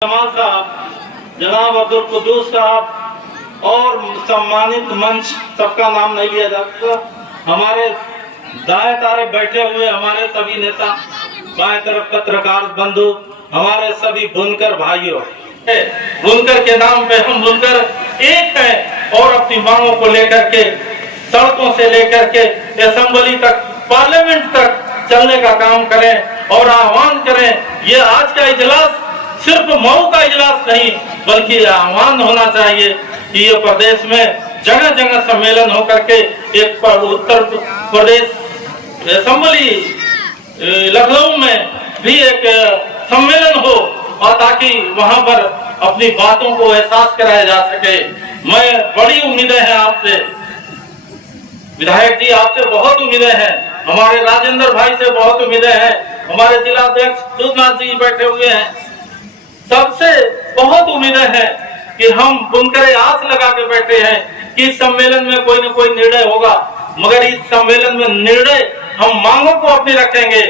जमाल साहब, जनाब अब्दुल कुद्दूस साहब और सम्मानित मंच, सबका नाम नहीं लिया जा सकता। हमारे दाएं तारे बैठे हुए हमारे सभी नेता, बाएं तरफ पत्रकार बंधु, हमारे सभी बुनकर भाइयों, बुनकर के नाम पे हम बुनकर एक हैं और अपनी मांगों को लेकर के सड़कों से लेकर के असेंबली तक, पार्लियामेंट तक चलने का काम करें और आह्वान करें। ये आज का इजलास सिर्फ मऊ का इजलास नहीं, बल्कि आह्वान होना चाहिए कि ये प्रदेश में जगह जगह सम्मेलन होकर के एक उत्तर प्रदेश असेंबली लखनऊ में भी एक सम्मेलन हो और ताकि वहां पर अपनी बातों को एहसास कराया जा सके। मैं बड़ी उम्मीदें हैं आपसे विधायक जी, आपसे बहुत उम्मीदें हैं, हमारे राजेंद्र भाई से बहुत उम्मीदें हैं, हमारे जिला अध्यक्ष दूधनाथ जी बैठे हुए हैं, सबसे बहुत उम्मीदें हैं कि हम बुनकर आस लगा के बैठे हैं कि इस सम्मेलन में कोई न कोई निर्णय होगा। मगर इस सम्मेलन में निर्णय हम मांगों को अपनी रखेंगे।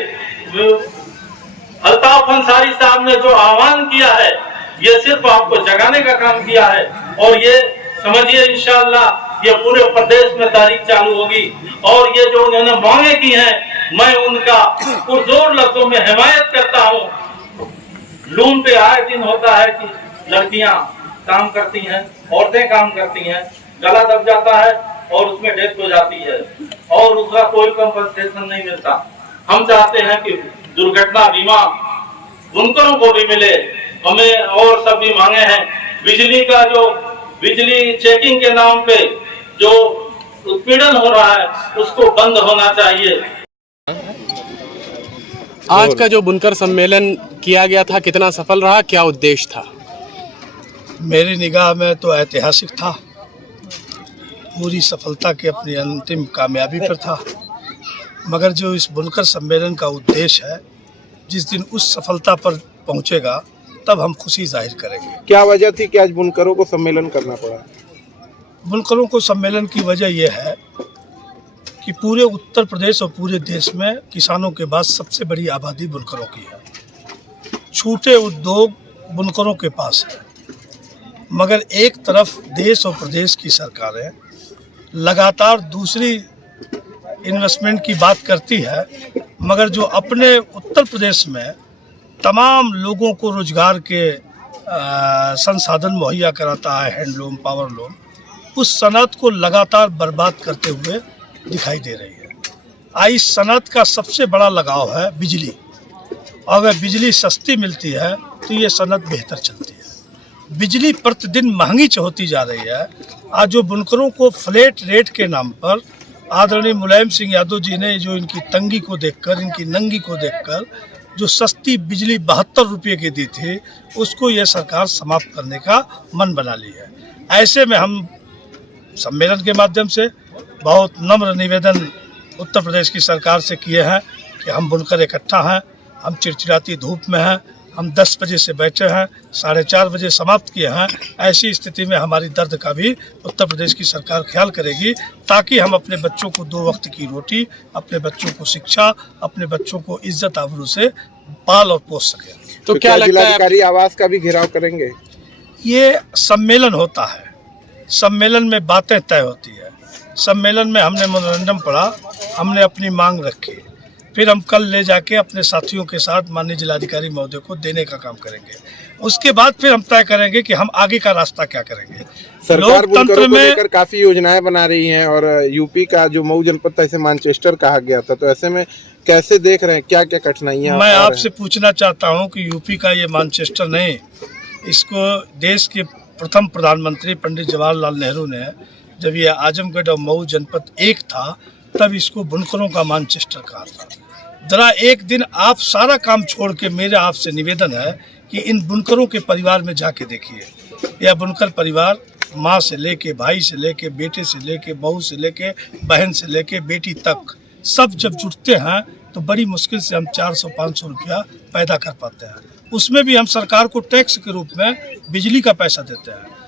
अल्ताफ अंसारी साहब ने जो आह्वान किया है, ये सिर्फ आपको जगाने का काम किया है और ये समझिए इंशाअल्लाह ये पूरे प्रदेश में तारीख चालू होगी। और ये जो उन्होंने मांगे की हैं, मैं उनका पुरजोर लफ्जों में हिमायत करता हूँ। लूम पे आए दिन होता है कि लड़कियां काम करती हैं, औरतें काम करती हैं, गला दब जाता है और उसमें डेथ हो जाती है और उसका कोई कंपनसेशन नहीं मिलता। हम चाहते हैं कि दुर्घटना बीमा बुनकरों को भी मिले। हमें और सब भी मांगे हैं, बिजली का जो बिजली चेकिंग के नाम पे जो उत्पीड़न हो रहा है उसको बंद होना चाहिए। आज का जो बुनकर सम्मेलन किया गया था, कितना सफल रहा, क्या उद्देश्य था? मेरी निगाह में तो ऐतिहासिक था, पूरी सफलता के अपनी अंतिम कामयाबी पर था। मगर जो इस बुनकर सम्मेलन का उद्देश्य है, जिस दिन उस सफलता पर पहुंचेगा तब हम खुशी जाहिर करेंगे। क्या वजह थी कि आज बुनकरों को सम्मेलन करना पड़ा? बुनकरों को सम्मेलन की वजह यह है कि पूरे उत्तर प्रदेश और पूरे देश में किसानों के बाद सबसे बड़ी आबादी बुनकरों की है। छोटे उद्योग बुनकरों के पास है, मगर एक तरफ देश और प्रदेश की सरकारें लगातार दूसरी इन्वेस्टमेंट की बात करती है, मगर जो अपने उत्तर प्रदेश में तमाम लोगों को रोजगार के संसाधन मुहैया कराता है, हैंडलूम, पावरलूम, उस सनत को लगातार बर्बाद करते हुए दिखाई दे रही है। इस सनत का सबसे बड़ा लगाव है बिजली। अगर बिजली सस्ती मिलती है तो ये सनत बेहतर चलती है। बिजली प्रतिदिन महंगी होती जा रही है। आज जो बुनकरों को फ्लैट रेट के नाम पर आदरणीय मुलायम सिंह यादव जी ने जो इनकी तंगी को देखकर, इनकी नंगी को देखकर जो सस्ती बिजली 72 रुपये की दी थी, उसको यह सरकार समाप्त करने का मन बना ली है। ऐसे में हम सम्मेलन के माध्यम से बहुत नम्र निवेदन उत्तर प्रदेश की सरकार से किए हैं कि हम बुनकर इकट्ठा हैं, हम चिड़चिड़ाती धूप में हैं, हम 10 बजे से बैठे हैं, 4:30 बजे समाप्त किए हैं। ऐसी स्थिति में हमारी दर्द का भी उत्तर प्रदेश की सरकार ख्याल करेगी, ताकि हम अपने बच्चों को 2 वक्त की रोटी, अपने बच्चों को शिक्षा, अपने बच्चों को इज्जत आबरू से पाल और पोस सकें। तो क्या जिलाधिकारी आवास का भी घेराव करेंगे? ये सम्मेलन होता है, सम्मेलन में बातें तय होती है। सम्मेलन में हमने मेमोरेंडम पढ़ा, हमने अपनी मांग रखी, फिर हम कल ले जाके अपने साथियों के साथ माननीय जिलाधिकारी महोदय को देने का काम करेंगे। उसके बाद फिर हम तय करेंगे कि हम आगे का रास्ता क्या करेंगे। सरकार बुनकरों को लेकर काफी योजनाएं बना रही हैं और यूपी का जो मऊ जनपद था इसे मैनचेस्टर कहा गया था, तो ऐसे में कैसे देख रहे हैं, क्या क्या कठिनाइयाँ? मैं आपसे पूछना चाहता हूँ कि यूपी का ये मैनचेस्टर नहीं, इसको देश के प्रथम प्रधानमंत्री पंडित जवाहरलाल नेहरू ने, जब ये आजमगढ़ और मऊ जनपद एक था, तब इसको बुनकरों का मैनचेस्टर कहा था। जरा एक दिन आप सारा काम छोड़ के, मेरा आपसे निवेदन है कि इन बुनकरों के परिवार में जाके देखिए। यह बुनकर परिवार माँ से लेके, भाई से लेके, बेटे से लेके, बहू से लेके, बहन से लेके, बेटी तक, सब जब जुटते हैं तो बड़ी मुश्किल से हम 400-500 रुपया पैदा कर पाते हैं। उसमें भी हम सरकार को टैक्स के रूप में बिजली का पैसा देते हैं।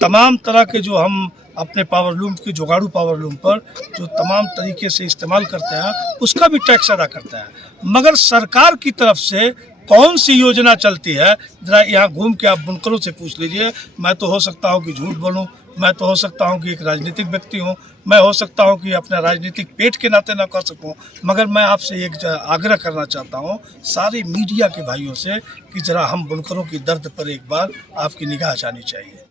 तमाम तरह के जो हम अपने पावरलूम की जुगाड़ू पावरलूम पर जो तमाम तरीके से इस्तेमाल करते हैं, उसका भी टैक्स अदा करते हैं। मगर सरकार की तरफ से कौन सी योजना चलती है, जरा यहाँ घूम के आप बुनकरों से पूछ लीजिए। मैं तो हो सकता हूँ कि झूठ बोलूँ, मैं तो हो सकता हूँ कि एक राजनीतिक व्यक्ति हूँ, मैं हो सकता हूँ कि अपना राजनीतिक पेट के नाते ना कर सकूँ, मगर मैं आपसे एक आग्रह करना चाहता हूँ सारी मीडिया के भाइयों से कि जरा हम बुनकरों की दर्द पर एक बार आपकी निगाह जानी चाहिए।